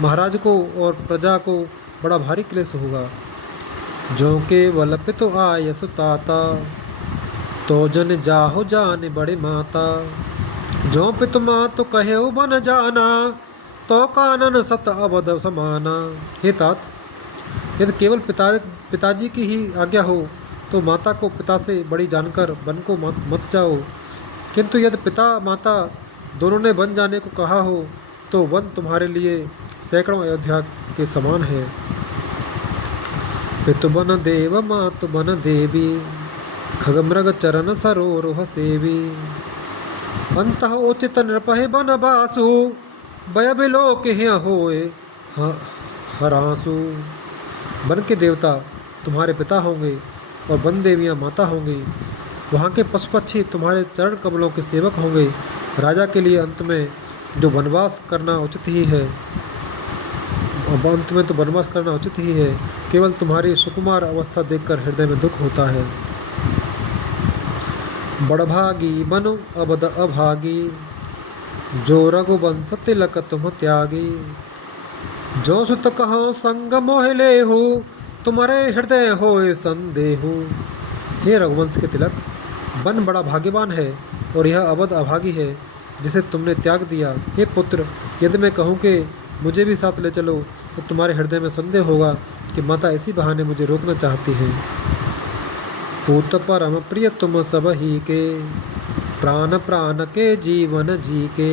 महाराज को और प्रजा को बड़ा भारी क्लेश होगा। जो के बल पितु आयसु ताता, तो जन जाहो जाने बड़े माता। जो पितु माँ तो कहे बन जाना, तो कानन सत अबद समाना। हे तात, यदि केवल पिताजी की ही आज्ञा हो तो माता को पिता से बड़ी जानकर वन को मत जाओ। किंतु यदि पिता माता दोनों ने वन जाने को कहा हो तो वन तुम्हारे लिए सैकड़ों अयोध्या के समान है। पितु बन देव मातु बन देवी, खगमृग चरण सरोरुह सेवी। अंतः उचित नृपहे बन बासु, भय बिलोक होए हरासु। वन के देवता तुम्हारे पिता होंगे और वन देवियाँ माता होंगी। वहाँ के पशु पक्षी तुम्हारे चरण कमलों के सेवक होंगे। राजा के लिए अंत में जो वनवास करना उचित ही है, अंत में तो वनवास करना उचित ही है। केवल तुम्हारी सुकुमार अवस्था देखकर हृदय में दुख होता है। बड़भागी बनो अबद अभागी, जो रघुवंश तिलक तुम त्यागी। जो सुत कहो संग मोह लेहु, तुम्हारे हृदय होए संदेहु। हे रघुवंश के तिलक, वन बड़ा भाग्यवान है और यह अवध अभागी है जिसे तुमने त्याग दिया। हे पुत्र, यदि मैं कहूँ कि मुझे भी साथ ले चलो तो तुम्हारे हृदय में संदेह होगा कि माता इसी बहाने मुझे रोकना चाहती है। पूत परम प्रिय तुम सब ही के, प्राण प्राण के जीवन जी के।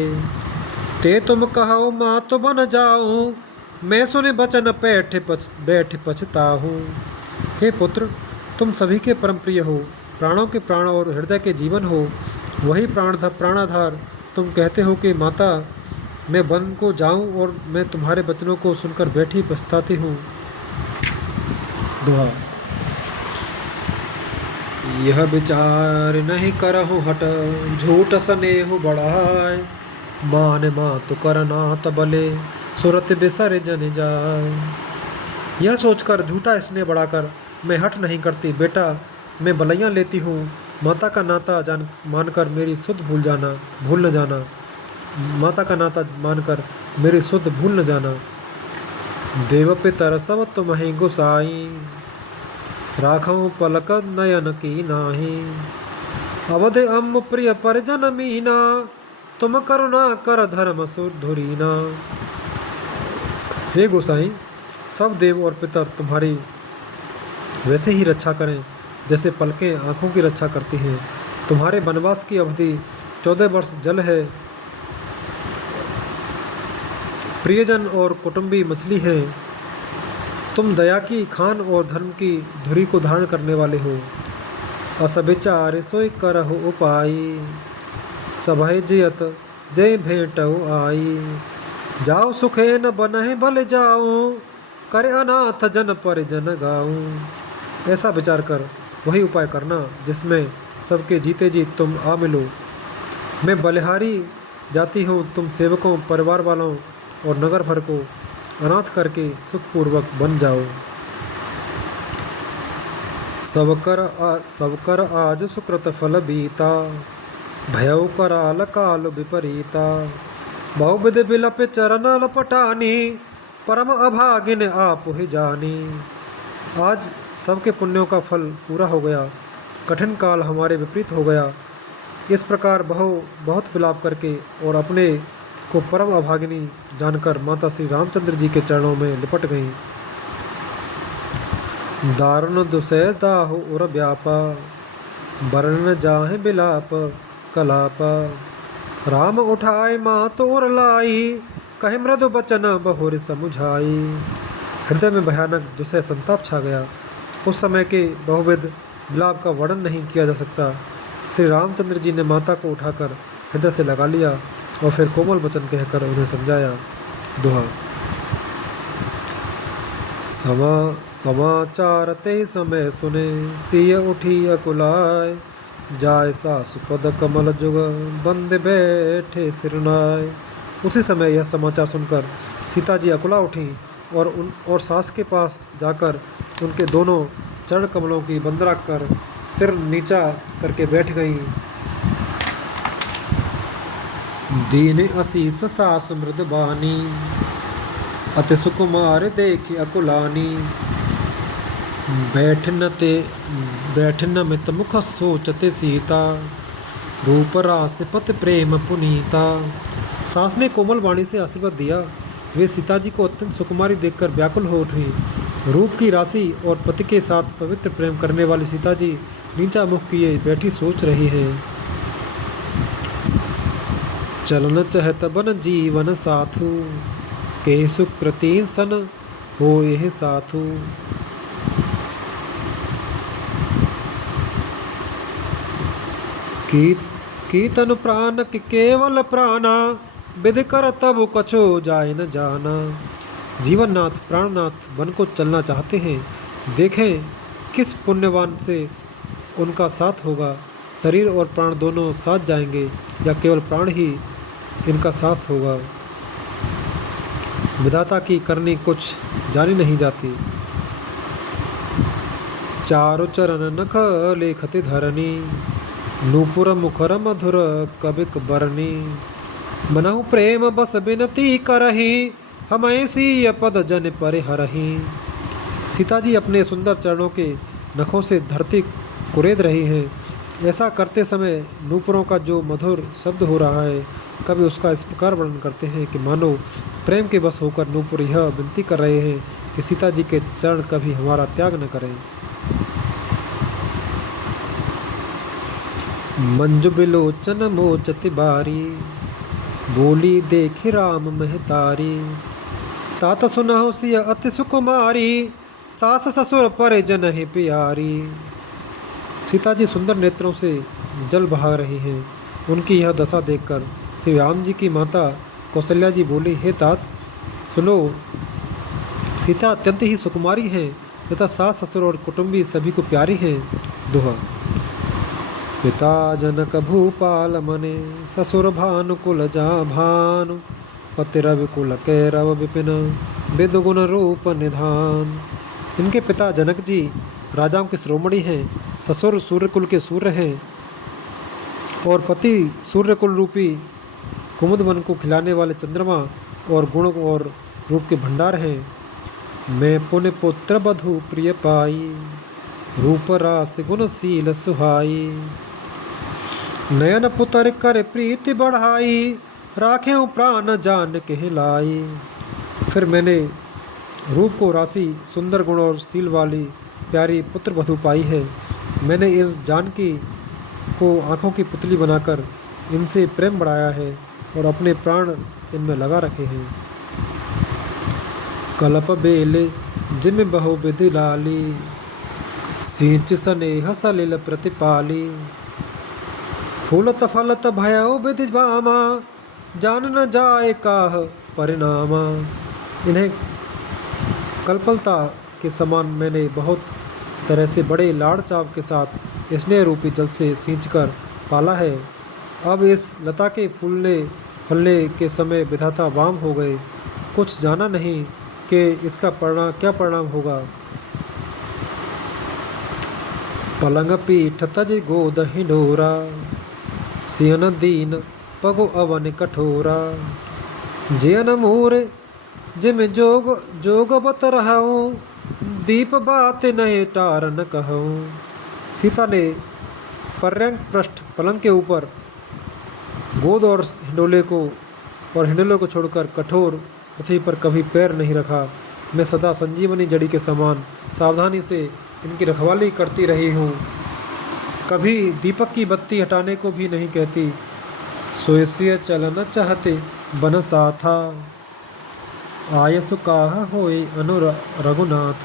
ते तुम कहो माँ तो बन जाऊँ, मैं सुने बचन बैठ पछताहूँ। हे पुत्र, तुम सभी के परम प्रिय हो, प्राणों के प्राण और हृदय के जीवन हो। वही प्राणाधार तुम कहते हो कि माता मैं वन को जाऊं और मैं तुम्हारे वचनों को सुनकर बैठी पछताती हूँ। दुआ। यह विचार नहीं करहु हट, झूठ स्नेह बढ़ाए। मान मातु करना तबले, सुरत बिसर जन जाए। यह सोचकर झूठा स्नेह बढ़ाकर मैं हट नहीं करती बेटा, मैं बलैयाँ लेती हूँ। माता का नाता जान मानकर मेरी सुध भूल न जाना। माता का नाता मानकर मेरी सुध भूल न जाना। देव पितर सब तुम्हें गुसाई, राखऊं पलक नयन की नाही। अवध अम प्रिय परिजन मीना, तुम करुणा कर धर्म सुधुरीना। हे गोसाई, सब देव और पितर तुम्हारी वैसे ही रक्षा करें जैसे पलकें आँखों की रक्षा करती हैं। तुम्हारे वनवास की अवधि 14 वर्ष जल है। प्रियजन और कुटुंबी मछली हैं। तुम दया की खान और धर्म की धुरी को धारण करने वाले हो। असविचार सोई करहु उपाय, सभय जियत जय भेंटऊ आई। जाओ सुखे न बनहि भले जाऊं, करे अनाथ जन पर जन गाऊं। ऐसा विचार कर वही उपाय करना जिसमें सबके जीते जी तुम आ मिलो। मैं बलिहारी जाती हूँ, तुम सेवकों, परिवार वालों और नगर भर को अनाथ करके सुखपूर्वक बन जाओ। सब कर आज सुकृत फल बीता, भयउ कराल काल विपरीता। बहुविध बिलप चरण लपटानी, परम अभागिन आप ही जानी। आज सबके पुण्यों का फल पूरा हो गया, कठिन काल हमारे विपरीत हो गया। इस प्रकार बहुत विलाप करके और अपने को परम अभागिनी जानकर माता श्री रामचंद्र जी के चरणों में लिपट गईं। दारुण दुसह दाहु उर व्यापा, वर्ण जाहे बिलाप कलापा। राम उठाए मात उर लाई, कहे मृदु बचन बहुर समुझाई। हृदय में भयानक दुसह संताप छा गया। उस समय के बहुविध विलाप का वर्णन नहीं किया जा सकता। श्री रामचंद्र जी ने माता को उठाकर हृदय से लगा लिया और फिर कोमल वचन कहकर उन्हें समझाया। दोहा। समाचार ते समय सुने, सिय उठी अकुलाय। जाय सासु पद कमल जुग, बंद बैठे सिरनाय। उसी समय यह समाचार सुनकर सीता जी अकुला उठी और सास के पास जाकर उनके दोनों चरण कमलों की बंद रख कर सिर नीचा करके बैठ गईं। दीन असीस सास मृद बानी, अति सुकुमार देखी अकुलानी। बैठन मित मुख सोचते सीता, रूप रास पति प्रेम पुनीता। सास ने कोमल वाणी से आशीर्वाद दिया। वे सीता जी को अत्यंत सुकुमारी देखकर व्याकुल हो उठी। रूप की राशि और पति के साथ पवित्र प्रेम करने वाली सीता जी नीचा मुख किए बैठी सोच रही हैं। चलन चहत बन जीवन साथु, के सुकृति सन हो यह साथु। की तनु प्राण की केवल प्राणा, विधि कर तब कछो जाय न जाना। जीवननाथ प्राणनाथ वन को चलना चाहते हैं। देखें किस पुण्यवान से उनका साथ होगा। शरीर और प्राण दोनों साथ जाएंगे या केवल प्राण ही इनका साथ होगा। विधाता की करनी कुछ जानी नहीं जाती। चारु चरण नख लेखति धरनी, नूपुर मुखर मधुर कबिक बरनी। मनहु प्रेम बस बिनती करही, हम ऐसी पद जन परिहरही। सीता जी अपने सुंदर चरणों के नखों से धरती कुरेद रही हैं। ऐसा करते समय नूपुरों का जो मधुर शब्द हो रहा है, कभी उसका इस प्रकार वर्णन करते हैं कि मानो प्रेम के बस होकर नूपुर यह विनती कर रहे हैं कि सीता जी के चरण कभी हमारा त्याग न करें। मंजु बिलोचन मोचति बारी, बोली देखि राम महतारी। तात सुनहु सिय अति सुकुमारी, सास ससुर परिजन है प्यारी। सीता जी सुंदर नेत्रों से जल बहा रही हैं। उनकी यह दशा देखकर श्री राम जी की माता कौशल्या जी बोली, हे तात सुनो, सीता अत्यंत ही सुकुमारी हैं तथा सास ससुर और कुटुंबी सभी को प्यारी हैं। दोहा। पिता जनक भूपाल मने, ससुर भानु कुल जा भानु। पति रवि कुल कैरव विपिन, विदुगुण रूप निधान। इनके पिता जनक जी राजाओं के शिरोमणि हैं, ससुर सूर्य कुल के सूर्य हैं और पति सूर्य कुल रूपी कुमुद वन को खिलाने वाले चंद्रमा और गुण और रूप के भंडार हैं। मैं पुण्य पुत्र बधु प्रिय पाई, रूप रास गुणशील सुहाई। नयन पुत्र कर प्रीति बढ़ाई, राखे प्राण जान कहलाई। फिर मैंने रूप को राशि, सुंदर गुण और शील वाली प्यारी पुत्र वधु पाई है। मैंने इस जानकी को आँखों की पुतली बनाकर इनसे प्रेम बढ़ाया है और अपने प्राण इनमें लगा रखे हैं। कल्प बेले जिम बहु विधि लाली, सींच स्नेह सलिल प्रतिपाली। फूलत फलत भयउ विधि भामा, जान न जाए काह परिणामा। इन्हें कल्पलता के समान मैंने बहुत तरह से बड़े लाड़ चाव के साथ स्नेह रूपी जल से सींचकर पाला है। अब इस लता के फूलने फलने के समय विधाता वाम हो गए, कुछ जाना नहीं कि इसका क्या परिणाम होगा। पलंग पीठ तज गोद हिंडोरा, सियन दीन पगो अवन कठोरा। जियन मूर जिम जोग जोग बत रहूं, दीप बात नए टारन कहूं। सीता ने पर्यंक पृष्ठ पलंग के ऊपर गोद और हिंडोले को छोड़कर कठोर पृथ्वी पर कभी पैर नहीं रखा। मैं सदा संजीवनी जड़ी के समान सावधानी से इनकी रखवाली करती रही हूँ, कभी दीपक की बत्ती हटाने को भी नहीं कहती। सोयसिय चलन चाहते बन साथा, आयसु काह होए अनु रघुनाथ।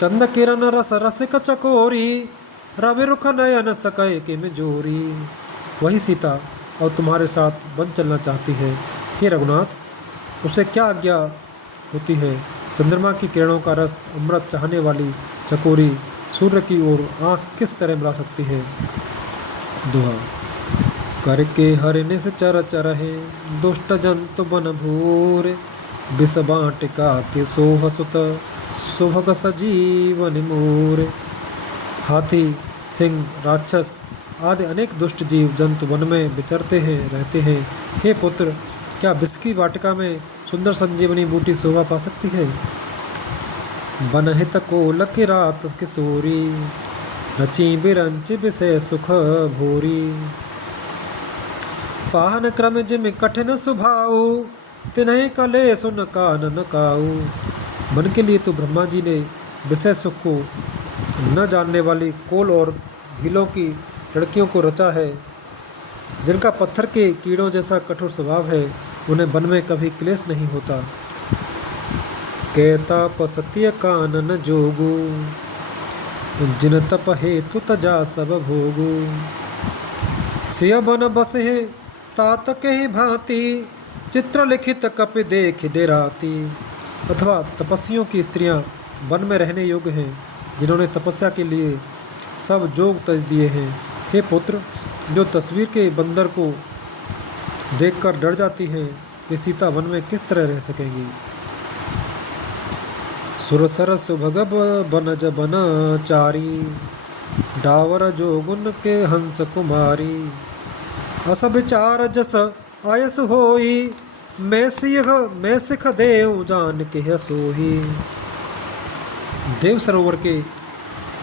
चंद किरण रस रसिक चकोरी, रवि रुख नयन सकै किम जोरी। वही सीता और तुम्हारे साथ वन चलना चाहती है। हे रघुनाथ, उसे क्या आज्ञा होती है। चंद्रमा की किरणों का रस अमृत चाहने वाली चकोरी सूर्य की ओर आँख किस तरह मिला सकती है। दोहा। करके हरिण से चर चरहे, दुष्ट जंतु बन भूर। विष बाटिका के सोह सुत, सुभग सजीवन मोर। हाथी, सिंह, राक्षस आदि अनेक दुष्ट जीव जंतु वन में विचरते हैं रहते हैं। हे पुत्र, क्या विष की वाटिका में सुंदर संजीवनी बूटी शोभा पा सकती है। बनहित को लकी रात किशोरी, रची बिरंच विषय सुख भोरी। पाहन क्रम जिम कठिन सुभाऊ, तिन्हें कले सुन कानन काऊ। मन के लिए तो ब्रह्मा जी ने विषय सुख को न जानने वाली कोल और भीलों की लड़कियों को रचा है, जिनका पत्थर के कीड़ों जैसा कठोर स्वभाव है। उन्हें वन में कभी क्लेश नहीं होता। कहता पसत्य कानन जोगु, जिन तप हेतु तजा सब भोगु। सिय बन बस है तात कहीं भांति, चित्र लिखित कपि देख डेराती। अथवा तपस्वियों की स्त्रियां वन में रहने योग्य हैं, जिन्होंने तपस्या के लिए सब जोग तज दिए हैं। हे पुत्र, जो तस्वीर के बंदर को देखकर डर जाती हैं, वे सीता वन में किस तरह रह सकेंगी। सुरसर सुभग बनज बनचारी, डावर जोगुन के हंस कुमारी। अस विचार जस आयस होई, मैं सिख देव जान के सोही। देव सरोवर के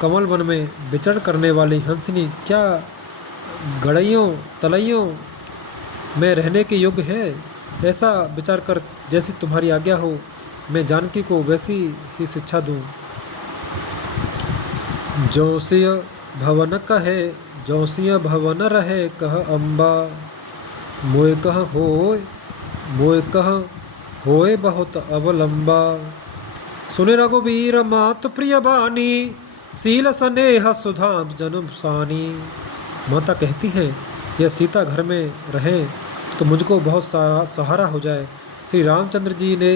कमल वन में विचरण करने वाली हंसनी क्या गड़ैयों तलैयों में रहने के योग्य है। ऐसा विचार कर जैसी तुम्हारी आज्ञा हो, मैं जानकी को वैसी ही शिक्षा दूं। जो सिय भवन कहे जौसिया भवन रहे कह अम्बा। मोय कह होए बहुत अवलंबा। सुने रघुवीर मातु प्रिय बानी, सील स्नेह सुधा जन्म सानी। माता कहती हैं यह सीता घर में रहे तो मुझको बहुत सहारा हो जाए। श्री रामचंद्र जी ने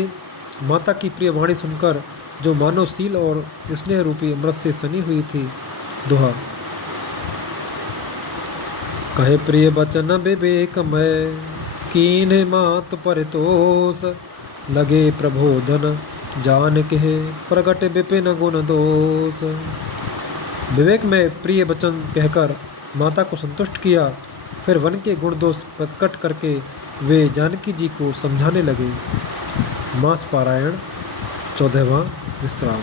माता की प्रिय वाणी सुनकर जो मानव सील और स्नेह रूपी अमृत से सनी हुई थी। दोहा। कहे प्रिय बचन विवेक में, कीन्हे मात परितोष। लगे प्रबोधन जान के, प्रगट विपिन गुण दोष। विवेक में प्रिय वचन कहकर माता को संतुष्ट किया। फिर वन के गुण दोष प्रकट करके वे जानकी जी को समझाने लगे। मास पारायण 14वां विश्राम।